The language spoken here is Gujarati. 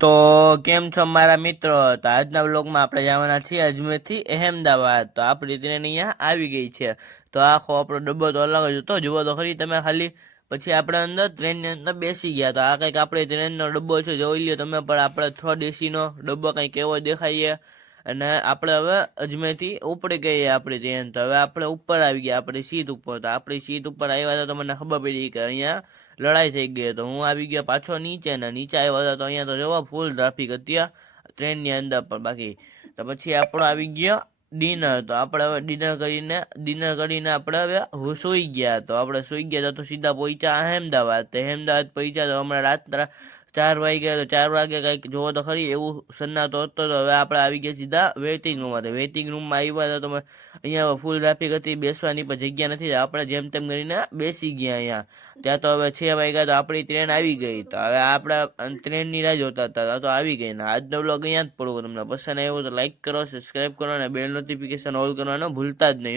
તો કેમ છો મારા મિત્રો? તો આજના વ્લોગમાં આપણે જવાના છીએ અજમેરથી અહેમદાબાદ. તો આપણી ટ્રેન અહીંયા આવી ગઈ છે. તો આખો આપણો ડબ્બો તો અલગ જ હતો, જુઓ તો ખરી તમે ખાલી. પછી આપણે અંદર ટ્રેનની અંદર બેસી ગયા. તો આ કંઈક આપણે ટ્રેનનો ડબ્બો છે, જોઈ લ્યો તમે. પણ આપણે થર્ડ એસીનો ડબ્બો કંઈક એવો દેખાઈએ. અને આપણે હવે અજમેરથી ઉપડી ગઈએ આપણી ટ્રેન. તો હવે આપણે ઉપર આવી ગયા આપણી સીટ ઉપર. તો આપણી સીટ ઉપર આવ્યા તો મને ખબર પડી કે અહીંયા લડાઈ થઈ ગઈ. તો હું આવી ગયો પાછો નીચે, ને નીચે આવ્યો હતો તો અહીંયા તો જોવો ફૂલ ટ્રાફિક હતી ટ્રેનની અંદર પણ. બાકી તો પછી આપણો આવી ગયો ડિનર. તો આપણે હવે ડિનર કરીને આપણે હવે સૂઈ ગયા. તો આપણે સૂઈ ગયા તો સીધા પહોંચ્યા અહેમદાબાદ. તો અહેમદાબાદ પહોંચ્યા તો હમણાં રાત્રે 4 વાગ્યા. તો 4 વાગે કંઈક જોવો તો ખરી એવું સન્નાટો હતો. તો હવે આપણે આવી ગયા સીધા વેઇટિંગ રૂમમાં. તો વેઇટિંગ રૂમમાં આવ્યા તો તમે અહીંયા ફૂલ ટ્રાફિક હતી, બેસવાની પણ જગ્યા નથી. આપણે જેમ તેમ કરીને બેસી ગયા અહીંયા. ત્યાં તો હવે 6 વાગ્યા તો આપણી ટ્રેન આવી ગઈ. તો હવે આપણે ટ્રેનની રાહ જોતા હતા, તો આવી ગઈ. ને આજનો વ્લોગ અહીંયા જ પૂરો. તમને પસંદ આવ્યો તો લાઈક કરો, સબસ્ક્રાઈબ કરો અને બેલ નોટિફિકેશન ઓલ કરવાનું ભૂલતા જ નહીં.